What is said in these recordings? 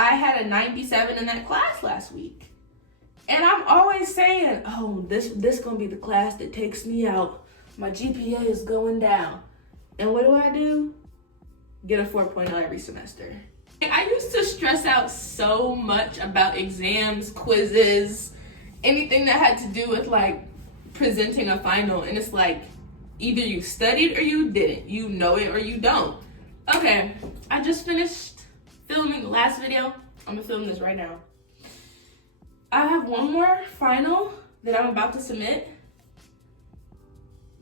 I had a 97 in that class last week. And I'm always saying, oh, this gonna be the class that takes me out. My GPA is going down. And what do? Get a 4.0 every semester. I used to stress out so much about exams, quizzes, anything that had to do with like presenting a final. And it's like, either you studied or you didn't. You know it or you don't. Okay, I just finished filming the last video. I'm gonna film this right now. I have one more final that I'm about to submit.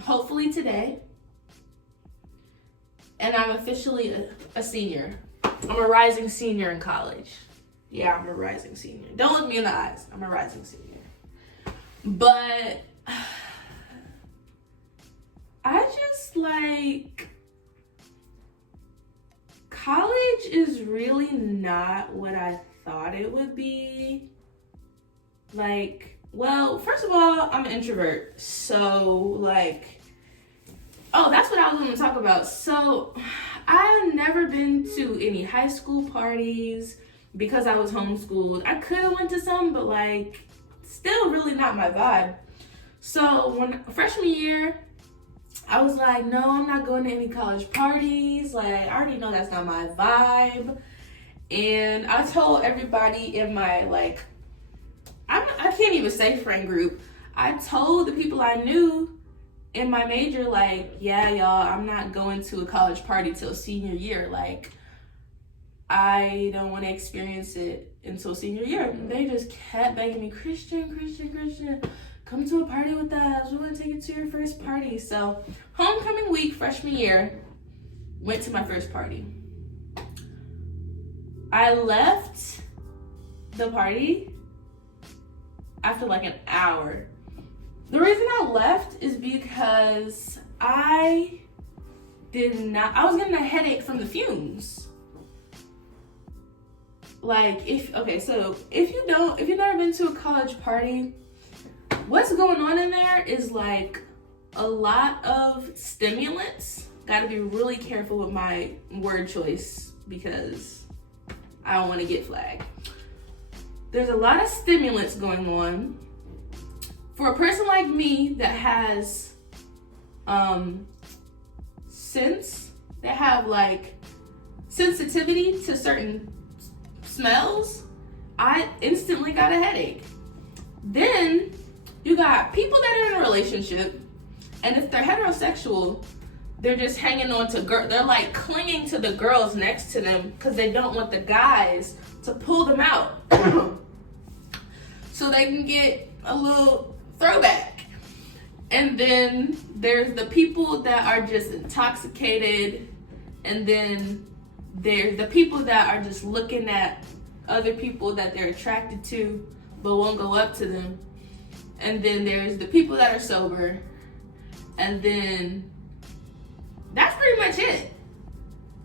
Hopefully today. And I'm officially a senior. I'm a rising senior in college. Yeah, I'm a rising senior. Don't look me in the eyes. I'm a rising senior. But I just like, college is really not what I thought it would be. Like, well, first of all, I'm an introvert. So like, oh, that's what I was going to talk about. So I've never been to any high school parties because I was homeschooled. I could have went to some, but like, still really not my vibe. So when freshman year, I was like, no, I'm not going to any college parties. Like, I already know that's not my vibe. And I told everybody in my, like, I can't even say friend group. I told the people I knew in my major, like, yeah, y'all, I'm not going to a college party till senior year. Like, I don't want to experience it until senior year. And they just kept begging me, Christian, come to a party with us. We want to take you to your first party. So homecoming week, freshman year, went to my first party. I left the party after like an hour. The reason I left is because I was getting a headache from the fumes. Like, if you've never been to a college party, what's going on in there is like a lot of stimulants. Gotta be really careful with my word choice because I don't want to get flagged. There's a lot of stimulants going on. For a person like me that has that have like sensitivity to certain smells, I instantly got a headache. Then you got people that are in a relationship, and if they're heterosexual, they're just hanging on to they're like clinging to the girls next to them because they don't want the guys to pull them out so they can get a little throwback. And then there's the people that are just intoxicated, and then there's the people that are just looking at other people that they're attracted to but won't go up to them. And then there's the people that are sober. And then that's pretty much it.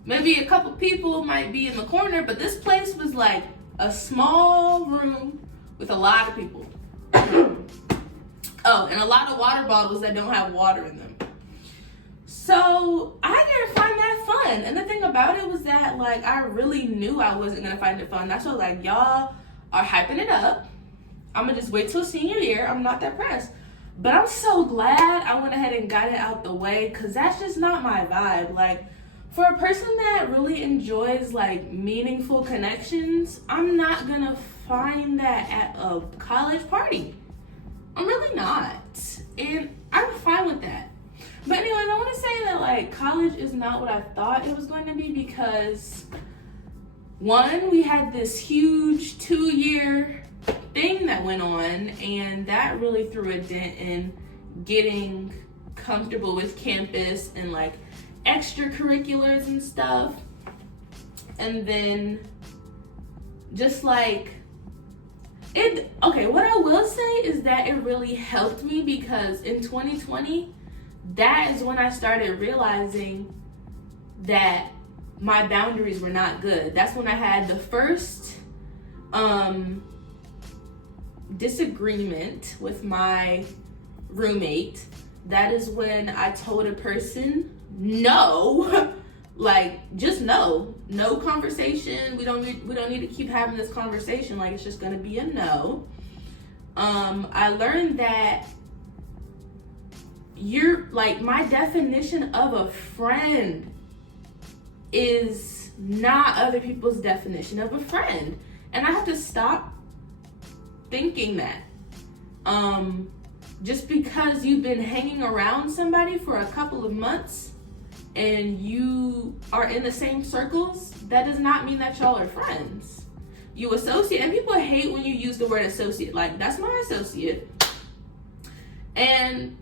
Maybe a couple people might be in the corner, but this place was like a small room with a lot of people. Oh, and a lot of water bottles that don't have water in them. So I didn't find that fun. And the thing about it was that like I really knew I wasn't gonna find it fun. That's why like y'all are hyping it up. I'm gonna just wait till senior year. I'm not that pressed. But I'm so glad I went ahead and got it out the way, because that's just not my vibe. Like, for a person that really enjoys like meaningful connections, I'm not gonna find that at a college party. I'm really not. And I'm fine with that. But anyways, I want to say that like college is not what I thought it was going to be, because one, we had this huge 2-year thing that went on, and that really threw a dent in getting comfortable with campus and like extracurriculars and stuff. And then just like what I will say is that it really helped me, because in 2020, that is when I started realizing that my boundaries were not good. That's when I had the first disagreement with my roommate. That is when I told a person no Like, just no conversation. We don't need to keep having this conversation. Like, it's just gonna be a no. I learned that my definition of a friend is not other people's definition of a friend, and I have to stop thinking that. Just because you've been hanging around somebody for a couple of months and you are in the same circles, that does not mean that y'all are friends. You associate, and people hate when you use the word associate. Like, that's my associate. And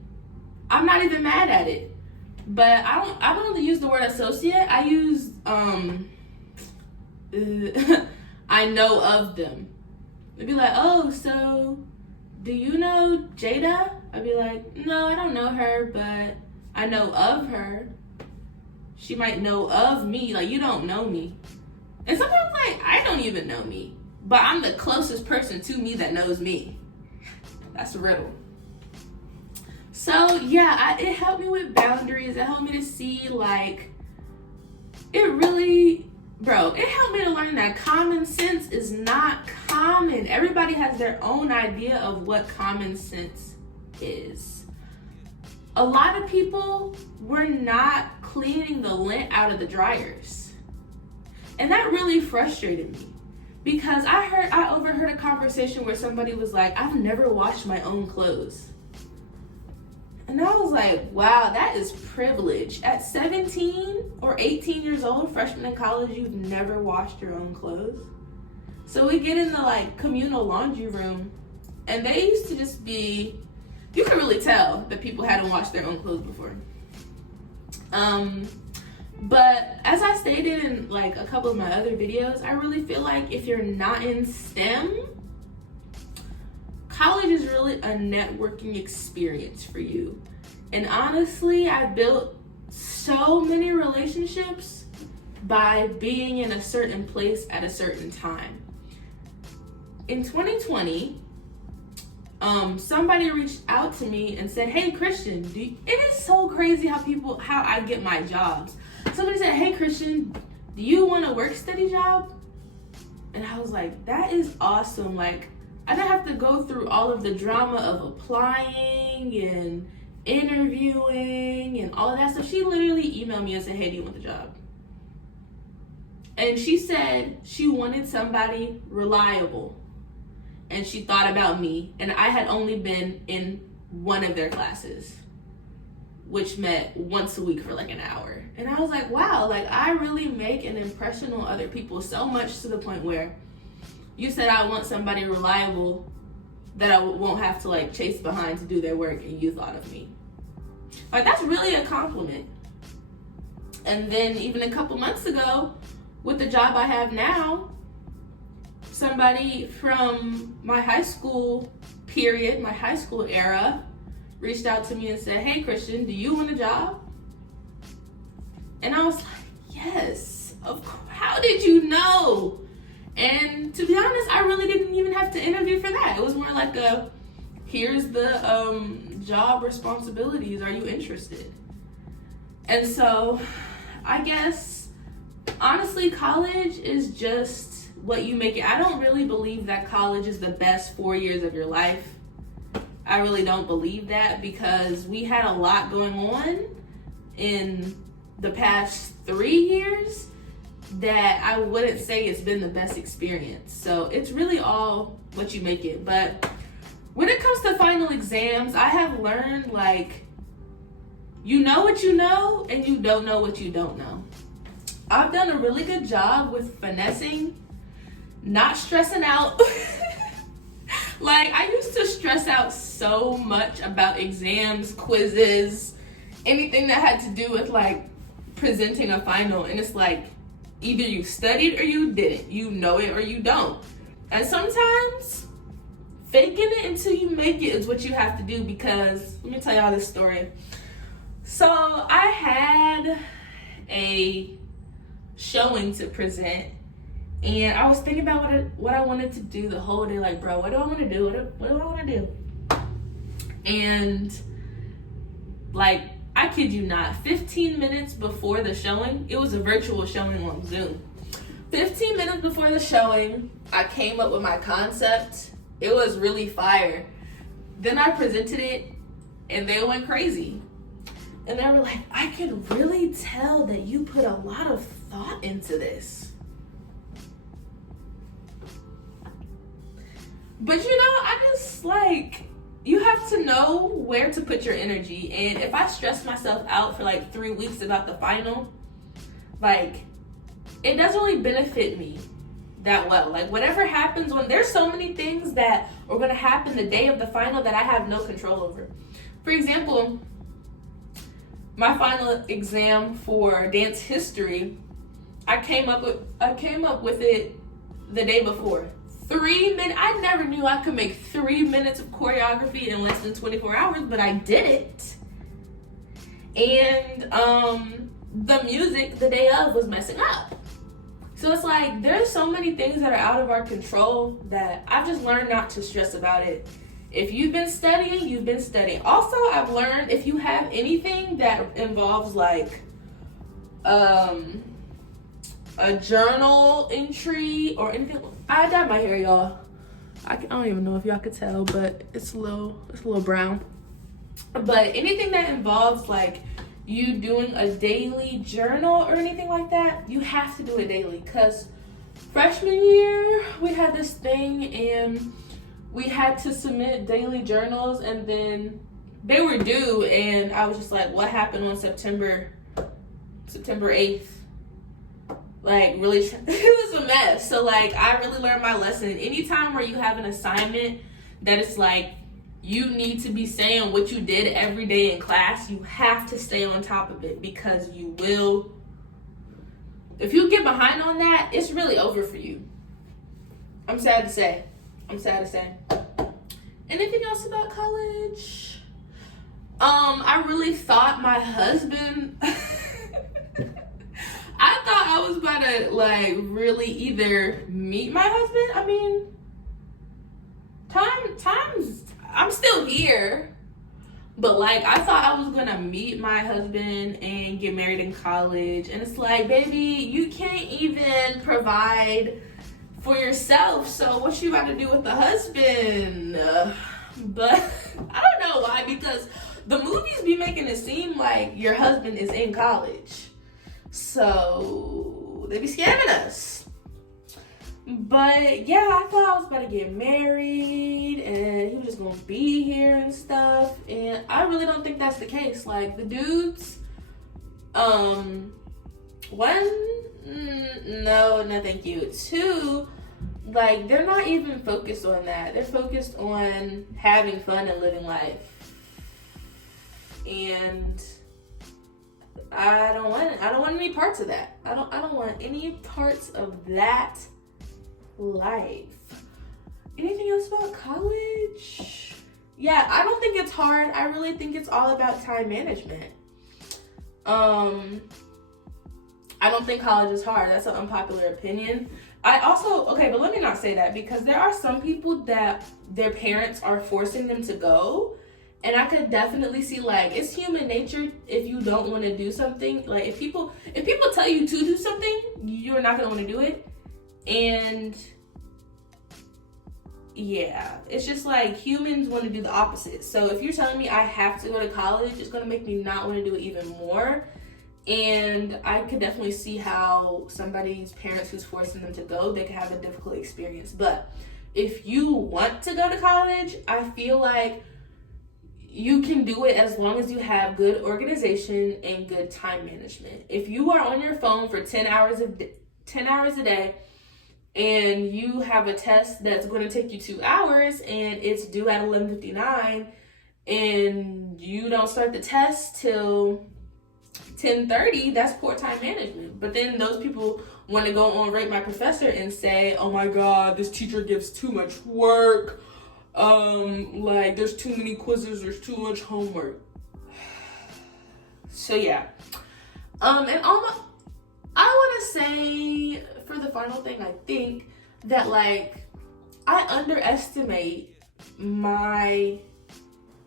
I'm not even mad at it. But I don't really use the word associate. I use I know of them. They'd be like, oh, so do you know Jada? I'd be like, no, I don't know her, but I know of her. She might know of me. Like, you don't know me. And sometimes, like, I don't even know me, but I'm the closest person to me that knows me. That's a riddle. So yeah, it helped me with boundaries. It helped me to see, like, it helped me to learn that common sense is not common. Everybody has their own idea of what common sense is. A lot of people were not cleaning the lint out of the dryers. And that really frustrated me, because I overheard a conversation where somebody was like, I've never washed my own clothes. And I was like, wow, that is privilege. At 17 or 18 years old, freshman in college, you've never washed your own clothes. So we get in the, like, communal laundry room, and they used to just be, you could really tell that people hadn't washed their own clothes before. But as I stated in, like, a couple of my other videos, I really feel like if you're not in STEM, college is really a networking experience for you. And honestly, I built so many relationships by being in a certain place at a certain time. In 2020, somebody reached out to me and said, hey, Christian, it is so crazy how I get my jobs. Somebody said, hey, Christian, do you want a work study job? And I was like, that is awesome. Like, I didn't have to go through all of the drama of applying and interviewing and all of that stuff. She literally emailed me and said, hey, do you want the job? And she said she wanted somebody reliable. And she thought about me. And I had only been in one of their classes, which met once a week for like an hour. And I was like, wow, like, I really make an impression on other people, so much to the point where you said I want somebody reliable that I won't have to, like, chase behind to do their work, and you thought of me. Like, that's really a compliment. And then even a couple months ago, with the job I have now, somebody from my high school period, my high school era, reached out to me and said, hey, Christian, do you want a job? And I was like, yes, of course. How did you know? And to be honest, I really didn't even have to interview for that. It was more like here's the job responsibilities. Are you interested? And so I guess, honestly, college is just what you make it. I don't really believe that college is the best 4 years of your life. I really don't believe that, because we had a lot going on in the past 3 years that I wouldn't say it's been the best experience. So it's really all what you make it. But when it comes to final exams, I have learned, like, you know what you know and you don't know what you don't know. I've done a really good job with finessing, not stressing out. Like, I used to stress out so much about exams, quizzes, anything that had to do with, like, presenting a final. And it's like, either you studied or you didn't. You know it or you don't. And sometimes faking it until you make it is what you have to do, because let me tell y'all this story. So I had a showing to present, and I was thinking about what I wanted to do the whole day. Like, bro, what do I want to do? What do I want to do? And, like, I I kid you not, 15 minutes before the showing, it was a virtual showing on Zoom. 15 minutes before the showing, I came up with my concept. It was really fire. Then I presented it and they went crazy. And they were like, I could really tell that you put a lot of thought into this. But I just you have to know where to put your energy. And if I stress myself out for 3 weeks about the final, it doesn't really benefit me that well. Whatever happens, when there's so many things that are going to happen the day of the final that I have no control over. For example, my final exam for dance history, I came up with it the day before. 3 minutes. I never knew I could make 3 minutes of choreography in less than 24 hours, but I did it. And the music the day of was messing up. So it's there's so many things that are out of our control that I've just learned not to stress about it. If you've been studying, you've been studying. Also, I've learned if you have anything that involves a journal entry or anything. I dyed my hair, y'all. I don't even know if y'all could tell, but it's a little brown. But anything that involves you doing a daily journal or anything like that, you have to do it daily. Because freshman year, we had this thing and we had to submit daily journals, and then they were due, and I was just what happened on September 8th? Really, it was a mess. So I really learned my lesson. Anytime where you have an assignment that it's you need to be saying what you did every day in class, you have to stay on top of it, because you will, if you get behind on that, it's really over for you. I'm sad to say. Anything else about college? I really thought my husband I thought I was about to really either meet my husband. I mean, times I'm still here, but I thought I was gonna meet my husband and get married in college, and it's baby, you can't even provide for yourself, so what you about to do with the husband? But I don't know why, because the movies be making it seem like your husband is in college. So they be scamming us. But yeah, I thought I was about to get married and he was just gonna be here and stuff. And I really don't think that's the case. The dudes, no, thank you. Two, they're not even focused on that. They're focused on having fun and living life. And I don't want any parts of that. I don't want any parts of that life. Anything else about college? Yeah, I don't think it's hard. I really think it's all about time management. I don't think college is hard. That's an unpopular opinion. But let me not say that, because there are some people that their parents are forcing them to go. And I could definitely see it's human nature if you don't want to do something. If people tell you to do something, you're not gonna want to do it. And yeah, it's just humans want to do the opposite. So if you're telling me I have to go to college, it's gonna make me not want to do it even more. And I could definitely see how somebody's parents who's forcing them to go, they could have a difficult experience. But if you want to go to college, I feel you can do it as long as you have good organization and good time management. If you are on your phone for 10 hours a day and you have a test that's going to take you 2 hours and it's due at 11:59 and you don't start the test till 10:30, that's poor time management. But then those people want to go on Rate My Professor and say, oh my God, this teacher gives too much work. There's too many quizzes, there's too much homework. So yeah. And I want to say for the final thing, I think that I underestimate my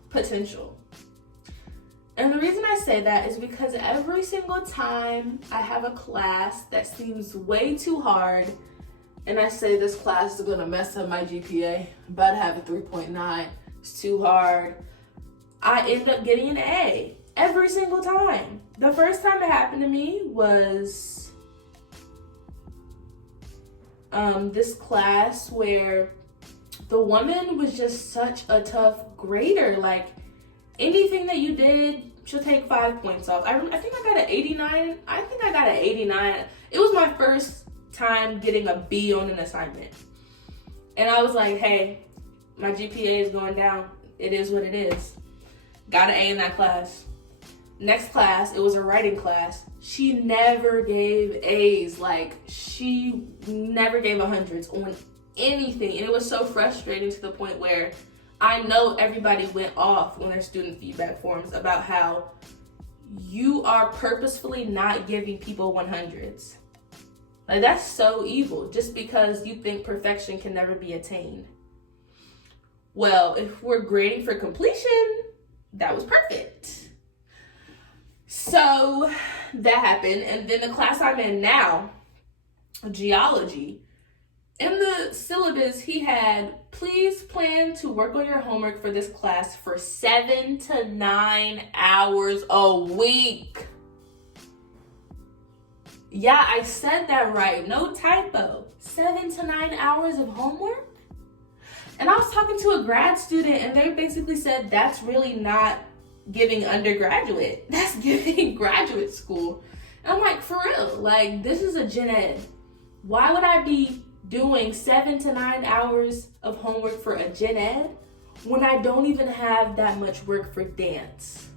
potential. And the reason I say that is because every single time I have a class that seems way too hard, and I say this class is gonna mess up my GPA, about to have a 3.9, it's too hard, I end up getting an A every single time. The first time it happened to me was this class where the woman was just such a tough grader. Like, anything that you did, she'll take 5 points off. I think I got an 89. I think I got an 89. It was my first time getting a B on an assignment. And I was like, hey, my GPA is going down. It is what it is. Got an A in that class. Next class, it was a writing class. She never gave A's. Like, she never gave 100s on anything. And it was so frustrating to the point where I know everybody went off on their student feedback forms about how you are purposefully not giving people 100s. Like, that's so evil, just because you think perfection can never be attained. Well, if we're grading for completion, that was perfect. So that happened. And then the class I'm in now, geology, in the syllabus, he had, please plan to work on your homework for this class for 7 to 9 hours a week. Yeah, I said that right. No typo. 7 to 9 hours of homework? And I was talking to a grad student, and they basically said that's really not giving undergraduate. That's giving graduate school. And I'm like, for real, like, this is a gen ed. Why would I be doing 7 to 9 hours of homework for a gen ed when I don't even have that much work for dance?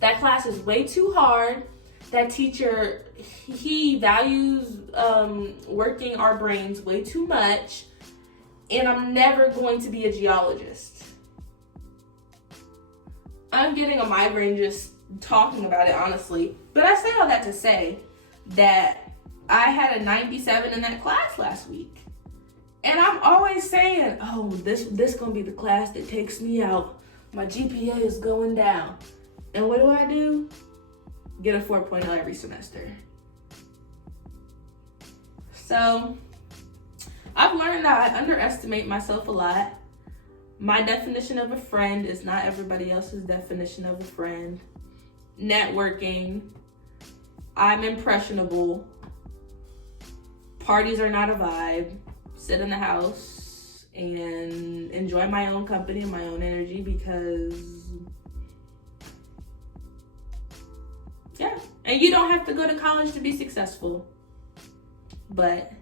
That class is way too hard. That teacher, he values working our brains way too much, and I'm never going to be a geologist. I'm getting a migraine just talking about it, honestly. But I say all that to say that I had a 97 in that class last week. And I'm always saying, oh, this gonna be the class that takes me out. My GPA is going down. And what do? Get a 4.0 every semester. So I've learned that I underestimate myself a lot. My definition of a friend is not everybody else's definition of a friend. Networking. I'm impressionable. Parties are not a vibe. Sit in the house and enjoy my own company and my own energy because, yeah. And you don't have to go to college to be successful. But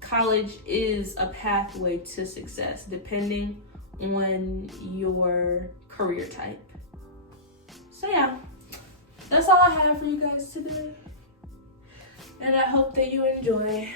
college is a pathway to success depending on your career type. So yeah, that's all I have for you guys today. And I hope that you enjoy.